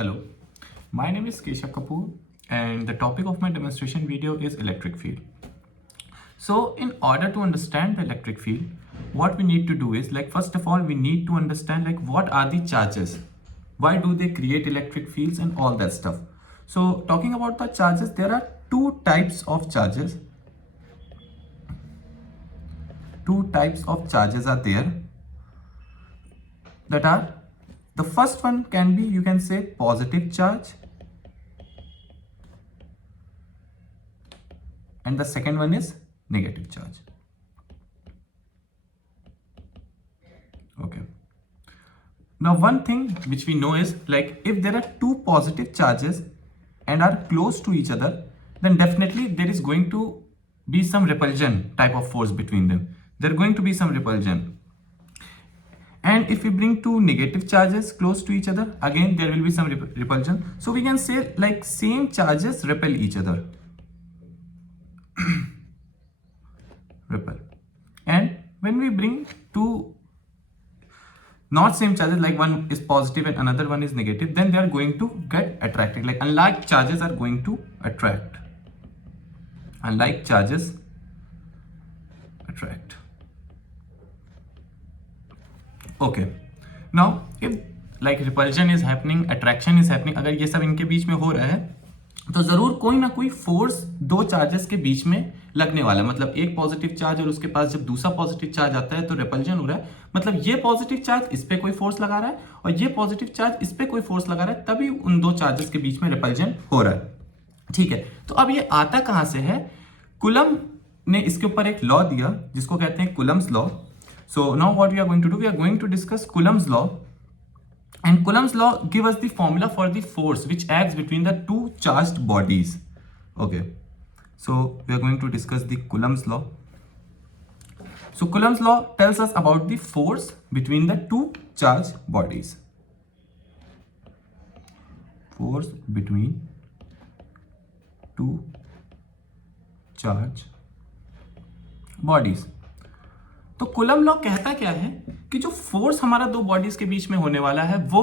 Hello, my name is Keshav Kapoor and the topic of my demonstration video is electric field. So in order to understand the electric field, what we need to do is first of all we need to understand what are the charges, why do they create electric fields and all that stuff. So talking about the charges, there are two types of charges. Two types of charges are there that are, the first one can be, you can say, positive charge, and the second one is negative charge. Okay. Now one thing which we know is if there are two positive charges and are close to each other, then definitely there is going to be some repulsion type of force between them. There are going to be some repulsion. And if we bring two negative charges close to each other, again there will be some repulsion. So we can say same charges repel each other. Repel. And when we bring two not same charges, one is positive and another one is negative, then they are going to get attracted. Unlike charges are going to attract. Unlike charges attract. Okay. Now if repulsion is happening, attraction is happening, अगर ये सब इनके बीच में हो रहा है तो जरूर कोई ना कोई फोर्स दो चार्जेस के बीच में लगने वाला है. मतलब एक पॉजिटिव चार्ज और उसके पास जब दूसरा पॉजिटिव चार्ज आता है तो रिपल्जन हो रहा है. मतलब ये पॉजिटिव चार्ज इस पे कोई फोर्स लगा रहा है और ये पॉजिटिव चार्ज इस पे कोई फोर्स लगा रहा है, तभी उन दो चार्जेस के बीच में रिपल्जन हो रहा है. ठीक है. तो अब ये आता कहां से है? कुलम ने इसके ऊपर एक लॉ दिया जिसको कहते हैं कुलम्स law. So now what we are going to do, we are going to discuss Coulomb's law, and Coulomb's law give us the formula for the force which acts between the two charged bodies. Okay, so we are going to discuss the Coulomb's law. So Coulomb's law tells us about the force between the two charged bodies. Force between two charged bodies. तो coulomb law कहता क्या है कि जो force हमारा दो bodies के बीच में होने वाला है वो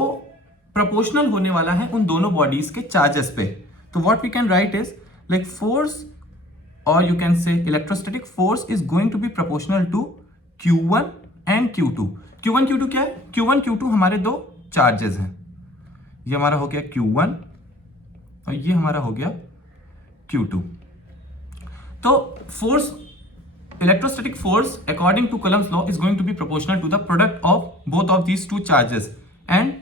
प्रोपोर्शनल होने वाला है उन दोनों बॉडीज के चार्जेस पे. तो what we can write is force, और you can say electrostatic force is going to be proportional to Q1 and Q2. Q1 Q2 क्या है? Q1 Q2 हमारे दो चार्जेस हैं. ये हमारा हो गया Q1 और ये हमारा हो गया Q2. तो force, electrostatic force according to Coulomb's law is going to be proportional to the product of both of these two charges. And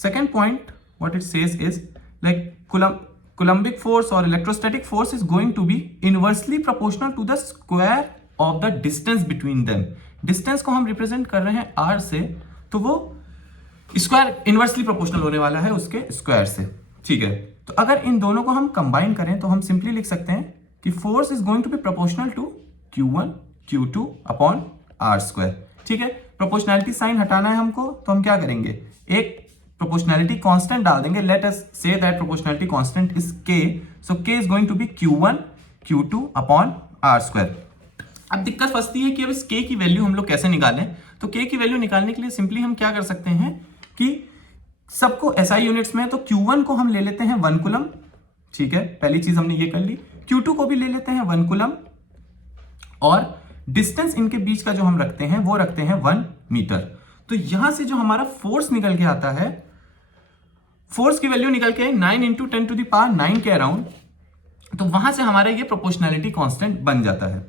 second point what it says is Coulombic force or electrostatic force is going to be inversely proportional to the square of the distance between them. Distance को हम represent कर रहे हैं r से, तो वो square inversely proportional होने वाला है उसके square से. ठीक है. तो अगर इन दोनों को हम combine करें तो हम simply लिख सकते हैं कि force is going to be proportional to Q1 Q2 upon R square. ठीक है. प्रोपोर्शनैलिटी साइन हटाना है हमको, तो हम क्या करेंगे? एक प्रोपोर्शनैलिटी कांस्टेंट डाल देंगे. Let us say that proportionality constant is K. So K is going to be Q1 Q2 upon R square. अब दिक्कत फंसती है कि अब इस K की वैल्यू हम लोग कैसे निकालें. तो K की वैल्यू निकालने के लिए सिंपली हम क्या कर सकते हैं कि सबको SI यूनिट्स में, तो Q1 को हम ले लेते हैं 1 कूलम. ठीक है. पहली चीज हमने ये कर ली. Q2 को भी ले लेते हैं 1 कूलम, और डिस्टेंस इनके बीच का जो हम रखते हैं वो रखते हैं 1 मीटर. तो यहां से जो हमारा फोर्स निकल के आता है, फोर्स की वैल्यू निकल के 9 इंटू 10 टू द पावर 9 के अराउंड. तो वहां से हमारा ये प्रोपोर्शनैलिटी कांस्टेंट बन जाता है.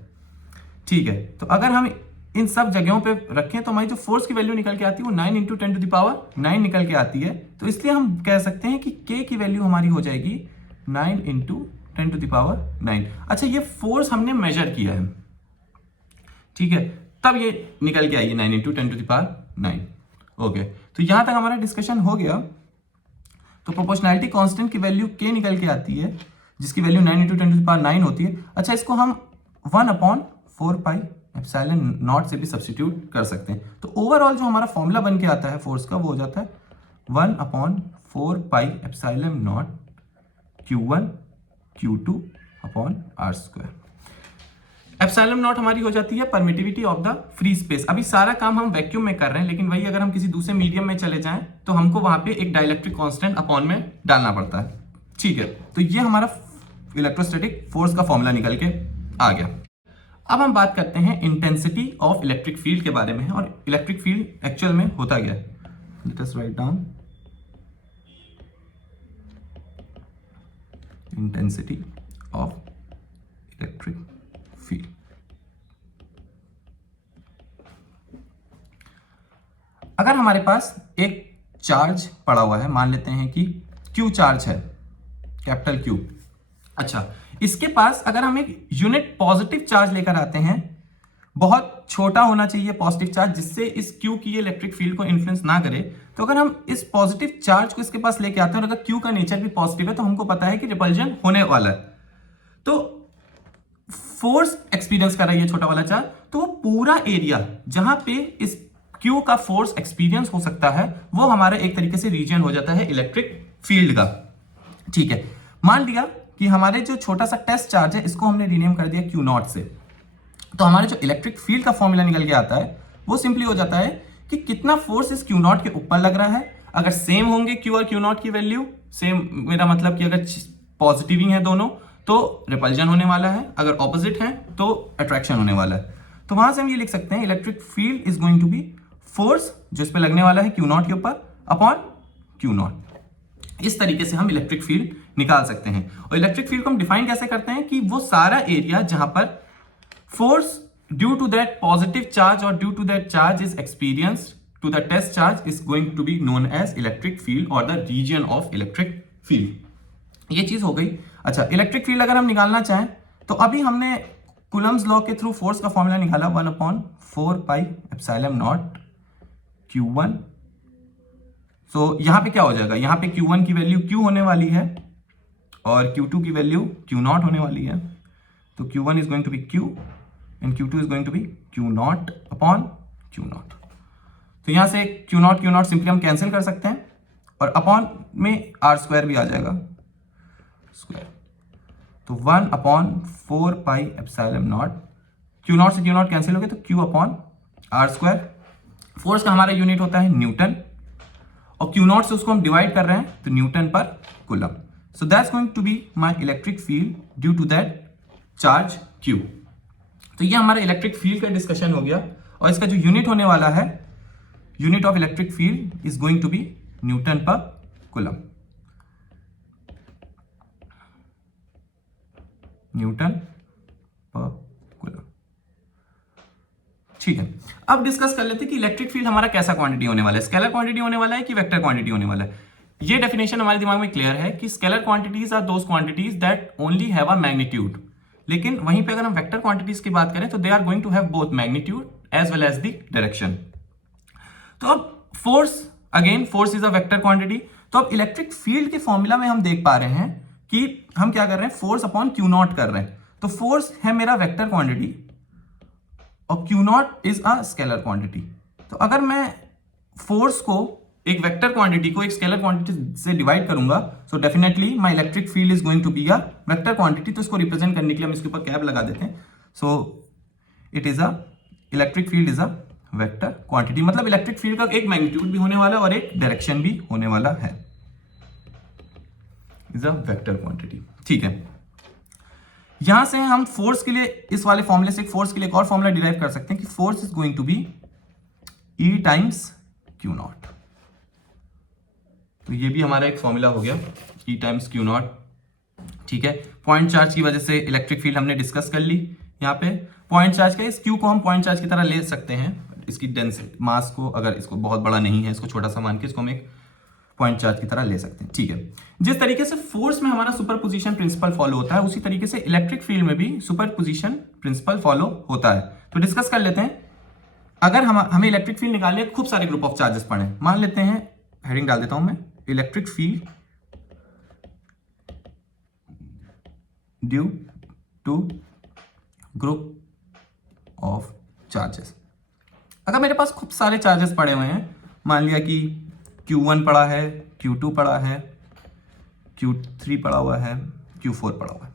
ठीक है. तो अगर हम इन सब जगहों पे रखें तो हमारी जो फोर्स की वैल्यू निकल के आती है वो 9 इंटू 10 टू द पावर 9 निकल के आती है. तो इसलिए हम कह सकते हैं कि K की वैल्यू हमारी हो जाएगी 9 इंटू 10 टू द पावर 9. अच्छा, ये फोर्स हमने मेजर किया है. ठीक है. तब ये निकल के आई 9 into 10 to the power 9. Okay. तो यहां तक हमारा डिस्कशन हो गया. तो प्रोपोर्शनैलिटी कांस्टेंट की वैल्यू K निकल के आती है जिसकी value 9 into 10 to the power 9 होती है. अच्छा, इसको हम 1 अपॉन 4 पाई एप्सिलॉन नॉट से भी सब्स्टिट्यूट कर सकते हैं. तो ओवरऑल जो हमारा फॉर्मूला बन के आता है फोर्स का वो हो जाता है 1 upon 4 pi epsilon not Q1 Q2 upon R square. Epsilon not हमारी हो जाती है permittivity of the free space. अभी सारा काम हम वैक्यूम में कर रहे हैं, लेकिन वही अगर हम किसी दूसरे मीडियम में चले जाएं तो हमको वहां पे एक डाइलेक्ट्रिक कांस्टेंट अपॉन में डालना पड़ता है। ठीक है, तो ये हमारा इलेक्ट्रोस्टैटिक फोर्स का फॉर्मूला निकल के आ गया। अब हम बात करते हैं इंटेंसिटी ऑफ इलेक्ट्रिक फील्ड के बारे में, और इलेक्ट्रिक फील्ड एक्चुअल में होता क्या है। Let us write down intensity of electric field. अगर हमारे पास एक चार्ज पड़ा हुआ है, मान लेते हैं कि Q चार्ज है, कैपिटल Q। अच्छा, इसके पास अगर हम एक यूनिट पॉजिटिव चार्ज लेकर आते हैं, बहुत छोटा होना चाहिए पॉजिटिव चार्ज जिससे इस Q की इलेक्ट्रिक फील्ड को इन्फ्लुएंस ना करे। तो अगर हम इस पॉजिटिव चार्ज को इसके पास लेके आते हैं और अगर Q का नेचर भी पॉजिटिव है तो हमको पता है कि रिपल्जन होने वाला है। तो फोर्स एक्सपीरियंस कर रहा है ये छोटा वाला चार्ज, तो वो पूरा एरिया जहां पे इस Q का फोर्स एक्सपीरियंस हो सकता है वो हमारा एक तरीके से रीजन हो जाता है इलेक्ट्रिक फील्ड का। ठीक है, मान लिया कि हमारे जो छोटा सा टेस्ट चार्ज है इसको हमने रीनेम कर दिया Q0 से, तो हमारे जो इलेक्ट्रिक फील्ड का फॉर्मूला निकल के आता है वो सिंपली हो जाता है कि कितना फोर्स इस Q0 के ऊपर लग रहा है। अगर सेम होंगे Q और Q0 की वैल्यू सेम, मेरा मतलब कि अगर पॉजिटिव ही है दोनों तो रिपल्जन होने वाला है, अगर ऑपोजिट है तो अट्रैक्शन होने वाला है। तो वहां से हम ये लिख सकते हैं electric field is going to be force जो इस पे लगने वाला है Q0 के ऊपर अपॉन Q0। इस तरीके से हम इलेक्ट्रिक फील्ड निकाल सकते हैं। और इलेक्ट्रिक फील्ड को हम डिफाइन कैसे करते हैं कि वो सारा एरिया जहां पर force due to that positive charge और due to that charge is experienced to the test charge is going to be known as electric field और the region of electric field. ये चीज हो गई। अच्छा, इलेक्ट्रिक फील्ड अगर हम निकालना चाहें तो अभी हमने कूलम्स लॉ के थ्रू फोर्स का फॉर्मूला निकाला 1/4 पाई एप्सिलॉन नॉट Q1। सो यहां पे क्या हो जाएगा, यहां पे Q1 की वैल्यू Q होने वाली है और Q2 की वैल्यू Q0 होने वाली है। तो Q1 is going to be Q and Q2 is going to be Q0 upon Q0। तो यहां से Q0 सिंपली हम कैंसिल कर सकते हैं और अपॉन में R² भी आ जाएगा स्क्वायर। तो 1/4 पाई एप्सिलॉन नॉट, Q0 से Q0 कैंसिल हो गया तो Q अपॉन R²। फोर्स का हमारा यूनिट होता है न्यूटन और Q0 से उसको हम डिवाइड कर रहे हैं तो newton per coulomb. So that's going to be my electric field due to that charge Q। तो ये हमारा इलेक्ट्रिक फील्ड का डिस्कशन हो गया और इसका जो यूनिट होने वाला है, unit of electric field is going to be newton per coulomb. Newton per coulomb. ठीक है, अब डिस्कस कर लेते हैं कि इलेक्ट्रिक फील्ड हमारा कैसा क्वांटिटी होने वाला है, स्केलर क्वांटिटी होने वाला है कि वेक्टर क्वांटिटी होने वाला है। ये डेफिनेशन हमारे दिमाग में क्लियर है कि scalar quantities are those quantities that only have a magnitude. लेकिन वहीं पे अगर हम वेक्टर क्वांटिटीज की बात करें तो they are going to have both magnitude as well as the direction. तो अब force, again force is a vector quantity. तो अब इलेक्ट्रिक फील्ड के फॉर्मूला में हम देख पा रहे हैं कि हम क्या कर रहे हैं, फोर्स अपॉन Q0 कर रहे हैं। तो फोर्स है मेरा वेक्टर क्वांटिटी और Q0 is a scalar quantity. तो अगर मैं फोर्स को एक वेक्टर क्वांटिटी को एक स्केलर क्वांटिटी से डिवाइड करूंगा so definitely my electric field is going to be a vector quantity. तो इसको रिप्रेजेंट करने के लिए हम इसके ऊपर कैप लगा देते हैं। So it is a electric field is a vector quantity, मतलब इलेक्ट्रिक फील्ड का एक मैग्नीट्यूड भी होने वाला है और एक डायरेक्शन भी होने वाला है, इज अ वेक्टर क्वांटिटी। ठीक है, यहां से हम फोर्स के लिए इस वाले फॉर्मूले से फोर्स के लिए एक और फॉर्मूला डिराइव कर सकते हैं कि force is going to be E times Q0। तो ये भी हमारा एक फॉर्मूला हो गया E टाइम्स Q0। ठीक है, पॉइंट चार्ज की वजह से इलेक्ट्रिक फील्ड हमने डिस्कस कर ली। यहाँ पे पॉइंट चार्ज का, इस Q को हम पॉइंट चार्ज की तरह ले सकते हैं, इसकी डेंसिटी मास को, अगर इसको बहुत बड़ा नहीं है, इसको छोटा सा मान के इसको हम एक पॉइंट चार्ज की तरह ले सकते हैं। ठीक है, जिस तरीके से फोर्स में हमारा सुपरपोजिशन प्रिंसिपल फॉलो होता है उसी तरीके से इलेक्ट्रिक फील्ड में भी सुपरपोजिशन प्रिंसिपल फॉलो होता है। तो डिस्कस कर लेते हैं। अगर हमें इलेक्ट्रिक फील्ड निकालने खूब सारे ग्रुप ऑफ चार्जेस पड़े, मान लेते हैं, हेडिंग डाल देता हूं मैं, electric field due to group of charges. अगर मेरे पास खूब सारे चार्जेस पड़े हुए हैं, मान लिया कि Q1 पड़ा है, Q2 पड़ा है, Q3 पड़ा हुआ है, Q4 पड़ा हुआ है,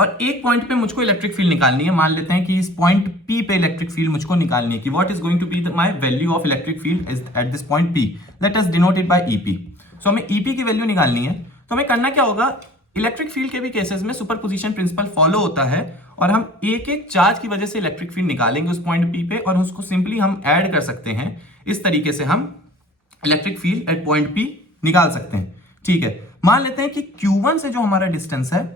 और एक पॉइंट पे मुझको इलेक्ट्रिक फील्ड निकालनी है। मान लेते हैं कि इस पॉइंट P पे इलेक्ट्रिक फील्ड मुझको निकालनी है कि what is going to be my value of electric field at this point P। Let us denote it by EP। So हमें EP की वैल्यू निकालनी है। तो हमें करना क्या होगा, इलेक्ट्रिक फील्ड के भी केसेस में सुपरपोजिशन प्रिंसिपल फॉलो होता है और हम एक एक चार्ज की वजह से इलेक्ट्रिक फील्ड निकालेंगे उस पॉइंट P पे और उसको सिंपली हम ऐड कर सकते हैं। इस तरीके से हम electric field at point P निकाल सकते हैं। ठीक है, मान लेते हैं कि Q1 से जो हमारा डिस्टेंस है,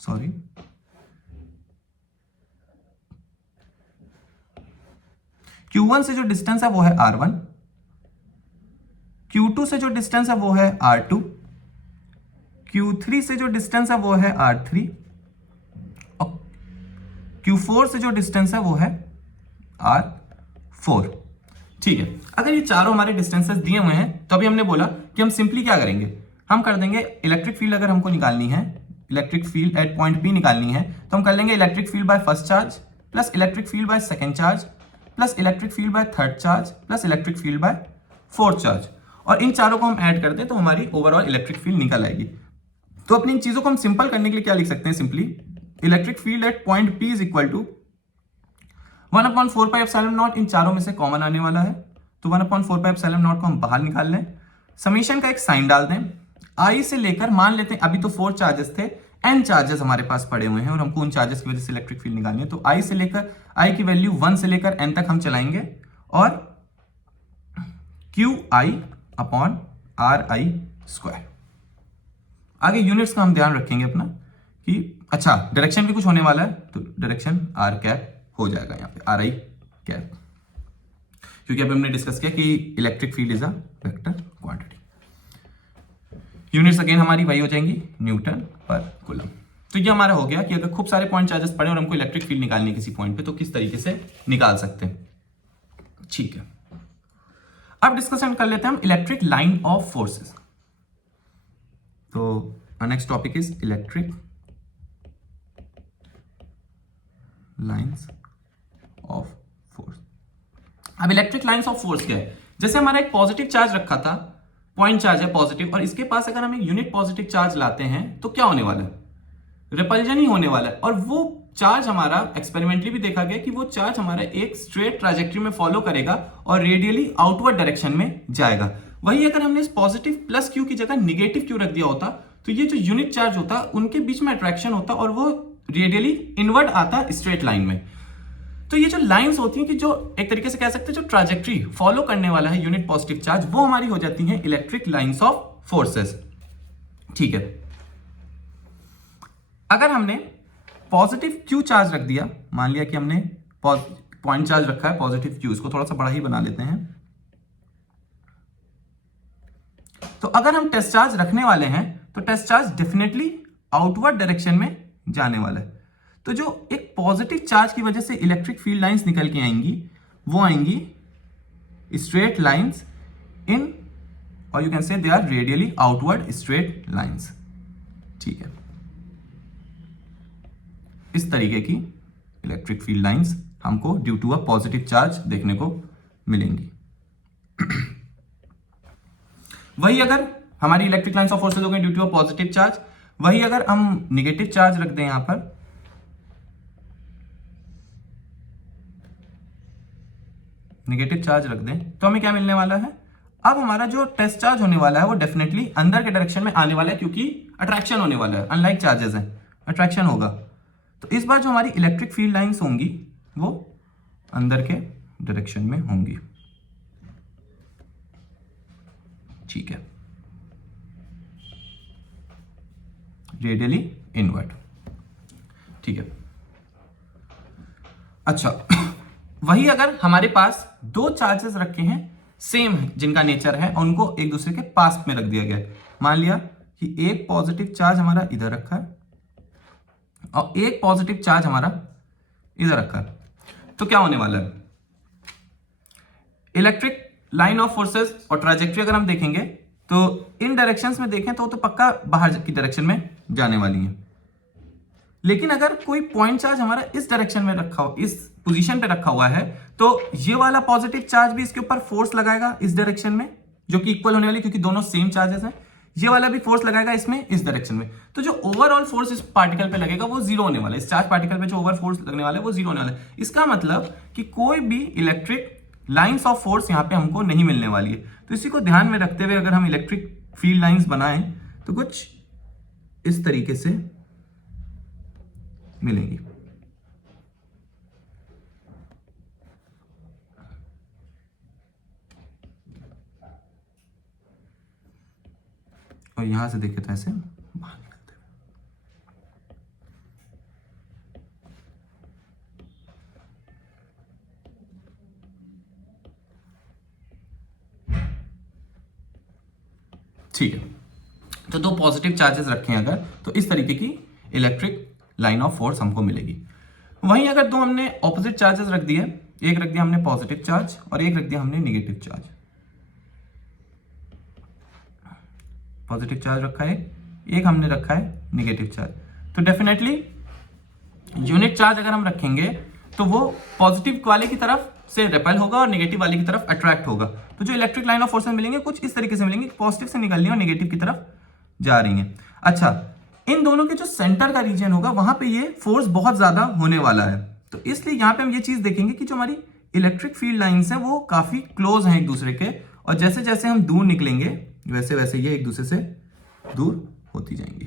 सॉरी Q1 से जो डिस्टेंस है वो है R1, Q2 से जो डिस्टेंस है वो है R2, Q3 से जो डिस्टेंस है वो है R3 और Q4 से जो डिस्टेंस है वो है R4। ठीक है, अगर ये चारों हमारे डिस्टेंसेस दिए हुए हैं तो अभी हमने बोला कि हम सिंपली क्या करेंगे, हम कर देंगे इलेक्ट्रिक फील्ड अगर हमको निकालनी है, electric field at point P निकालनी है तो हम कर लेंगे electric field by first charge plus electric field by second charge plus electric field by third charge plus electric field by fourth charge, और इन चारों को हम ऐड कर दें तो हमारी ओवरऑल इलेक्ट्रिक फील्ड निकल आएगी। तो अपनी इन चीजों को हम सिंपल करने के लिए क्या लिख सकते हैं, simply electric field at point P is equal to 1/4 pi epsilon naught, इन चारों में से कॉमन आने वाला है तो 1/4 पाई एप्सिलॉन नॉट को हम बाहर निकाल लें, समीशन का एक साइन डाल दें, I से लेकर मान लेते हैं अभी तो 4 चार्जेस थे, n चार्जेस हमारे पास पड़े हुए हैं और हमको उन चार्जेस की वजह से इलेक्ट्रिक फील्ड निकालनी है। तो I से लेकर I की वैल्यू 1 से लेकर n तक हम चलाएंगे और QI अपॉन RI स्क्वायर। आगे यूनिट्स का हम ध्यान रखेंगे अपना कि अच्छा डायरेक्शन भी कुछ होने वाला है तो डायरेक्शन R कैप हो जाएगा यहाँ पे RI कैप, क्योंकि अभी हमने डिस्कस किया कि electric field is a vector quantity. Units again हमारी वही हो जाएंगी न्यूटन पर कूलम। तो ये हमारा हो गया कि अगर खूब सारे पॉइंट चार्जेस पड़े और हमको इलेक्ट्रिक फील्ड निकालनी है किसी पॉइंट पे तो किस तरीके से निकाल सकते हैं। ठीक है, अब डिस्कशन कर लेते हैं हम इलेक्ट्रिक लाइन ऑफ फोर्सेस। तो next topic is electric lines of force. अब इलेक्ट्रिक लाइंस ऑफ फोर्स क्या है, जैसे हमारा एक पॉजिटिव चार्ज रखा था, पॉइंट चार्ज है पॉजिटिव, और इसके पास अगर हम एक यूनिट पॉजिटिव चार्ज लाते हैं तो क्या होने वाला है, रिपल्जन ही होने वाला है। और वो चार्ज हमारा एक्सपेरिमेंटली भी देखा गया कि वो चार्ज हमारा एक स्ट्रेट ट्रैजेक्टरी में फॉलो करेगा और रेडियली आउटवर्ड डायरेक्शन में जाएगा। वही अगर हमने इस पॉजिटिव प्लस क्यू की जगह निगेटिव क्यू रख दिया होता तो ये जो यूनिट चार्ज होता उनके बीच में अट्रैक्शन होता और वो रेडियली इनवर्ड आता स्ट्रेट लाइन में। तो ये जो लाइंस होती हैं कि जो एक तरीके से कह सकते हैं जो ट्रैजेक्टरी फॉलो करने वाला है यूनिट पॉजिटिव चार्ज, वो हमारी हो जाती हैं इलेक्ट्रिक लाइंस ऑफ फोर्सेस। ठीक है, अगर हमने पॉजिटिव क्यू चार्ज रख दिया, मान लिया कि हमने पॉइंट चार्ज रखा है पॉजिटिव क्यू, इसको थोड़ा सा बड़ा ही बना लेते हैं। तो अगर हम टेस्ट चार्ज रखने वाले हैं तो test charge definitely outward direction में जाने वाला है। तो जो एक पॉजिटिव चार्ज की वजह से इलेक्ट्रिक फील्ड लाइंस निकल के आएंगी वो आएंगी स्ट्रेट लाइंस इन, और you can say they are radially outward straight lines. ठीक है, इस तरीके की इलेक्ट्रिक फील्ड लाइंस हमको due to a positive charge देखने को मिलेंगी। वही अगर हमारी इलेक्ट्रिक लाइंस ऑफ फोर्सेस हो गई due to a positive charge, वही अगर हम निगेटिव चार्ज रख दें, यहां पर निगेटिव चार्ज रख दें तो हमें क्या मिलने वाला है, अब हमारा जो टेस्ट चार्ज होने वाला है वो डेफिनेटली अंदर के डायरेक्शन में आने वाला है क्योंकि अट्रैक्शन होने वाला है, अनलाइक चार्जेस हैं अट्रैक्शन होगा। तो इस बार जो हमारी इलेक्ट्रिक फील्ड लाइंस होंगी वो अंदर के डायरेक्शन में होंगी। ठीक है, रेडियली इनवर्ड। ठीक है, अच्छा वही अगर हमारे पास दो चार्जेस रखे हैं सेम जिनका नेचर है उनको एक दूसरे के पास में रख दिया गया है, मान लिया कि एक पॉजिटिव चार्ज हमारा इधर रखा है और एक पॉजिटिव चार्ज हमारा इधर रखा है, तो क्या होने वाला है, इलेक्ट्रिक लाइन ऑफ फोर्सेस और ट्रैजेक्टरी अगर हम देखेंगे तो इन डायरेक्शंस में देखें तो पक्का बाहर की डायरेक्शन में जाने वाली है। लेकिन अगर कोई पॉइंट चार्ज हमारा इस डायरेक्शन में रखा हो, इस पोजीशन पे रखा हुआ है, तो ये वाला पॉजिटिव चार्ज भी इसके ऊपर फोर्स लगाएगा इस डायरेक्शन में जो कि इक्वल होने वाली, क्योंकि दोनों सेम चार्जेस हैं। ये वाला भी फोर्स लगाएगा इसमें, इस डायरेक्शन में। तो जो ओवरऑल फोर्स इस पार्टिकल पे लगेगा वो जीरो होने वाला है। इस चार्ज पार्टिकल पे जो ओवर फोर्स लगने वाला है वो जीरो होने वाला है। इसका मतलब कि कोई भी इलेक्ट्रिक लाइंस ऑफ फोर्स यहाँ पे हमको नहीं मिलने वाली है। तो इसी को ध्यान में रखते हुए अगर हम इलेक्ट्रिक फील्ड लाइंस बनाएं तो कुछ इस तरीके से मिलेंगी। और यहां से देखे तो ऐसे बाहर निकलते हुए। ठीक है, तो दो पॉजिटिव चार्जेस रखें अगर, तो इस तरीके की इलेक्ट्रिक लाइन ऑफ फोर्स हमको मिलेगी। वहीं अगर दो हमने ऑपोजिट चार्जेस रख दिए, एक रख दिया हमने पॉजिटिव चार्ज और एक रख दिया हमने नेगेटिव चार्ज। पॉजिटिव चार्ज रखा है, एक हमने रखा है नेगेटिव चार्ज। तो डेफिनेटली यूनिट चार्ज अगर हम रखेंगे तो वो पॉजिटिव वाले की तरफ से रिपेल होगा और नेगेटिव वाले की तरफ अट्रैक्ट होगा। तो जो इलेक्ट्रिक लाइन ऑफ फोर्स मिलेंगे कुछ इस तरीके से मिलेंगे, पॉजिटिव से निकल रही है और नेगेटिव की तरफ जा रही है। अच्छा, इन दोनों के जो सेंटर का रीजन होगा वहां पे ये फोर्स बहुत ज्यादा होने वाला है। तो इसलिए यहां पे हम ये चीज देखेंगे कि जो हमारी इलेक्ट्रिक फील्ड लाइंस हैं वो काफी क्लोज हैं एक दूसरे के, और जैसे जैसे हम दूर निकलेंगे वैसे वैसे ये एक दूसरे से दूर होती जाएंगी।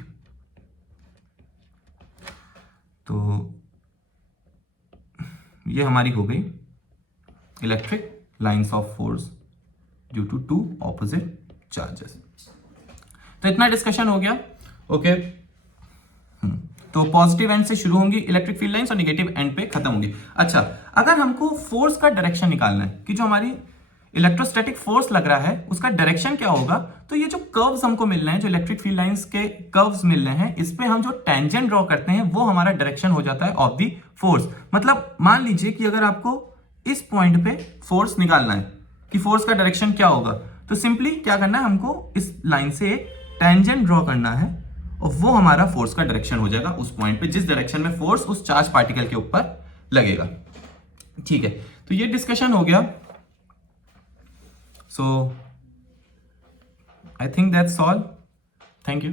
तो ये हमारी हो गई electric lines of force due to two opposite charges. तो इतना डिस्कशन हो गया। ओके, तो पॉजिटिव एंड से शुरू होंगी इलेक्ट्रिक फील्ड लाइंस और नेगेटिव एंड पे खत्म होंगी। अच्छा, अगर हमको फोर्स का डायरेक्शन निकालना है कि जो हमारी इलेक्ट्रोस्टैटिक फोर्स लग रहा है उसका डायरेक्शन क्या होगा, तो ये जो कर्व्स हमको मिल रहे हैं, जो इलेक्ट्रिक फील्ड लाइंस के कर्व्स मिल रहे हैं, इस पे हम जो टेंजेंट ड्रॉ करते हैं वो हमारा डायरेक्शन हो जाता है ऑफ द फोर्स। मतलब मान लीजिए कि अगर आपको इस पॉइंट पे फोर्स निकालना है कि फोर्स का डायरेक्शन क्या होगा, तो सिंपली क्या करना है, हमको इस लाइन से एक टेंजेंट ड्रॉ करना है और वो हमारा फोर्स का डायरेक्शन हो जाएगा उस पॉइंट पे जिस डायरेक्शन में फोर्स उस चार्ज पार्टिकल के ऊपर लगेगा। ठीक है, तो ये डिस्कशन हो गया। So I think that's all. Thank you.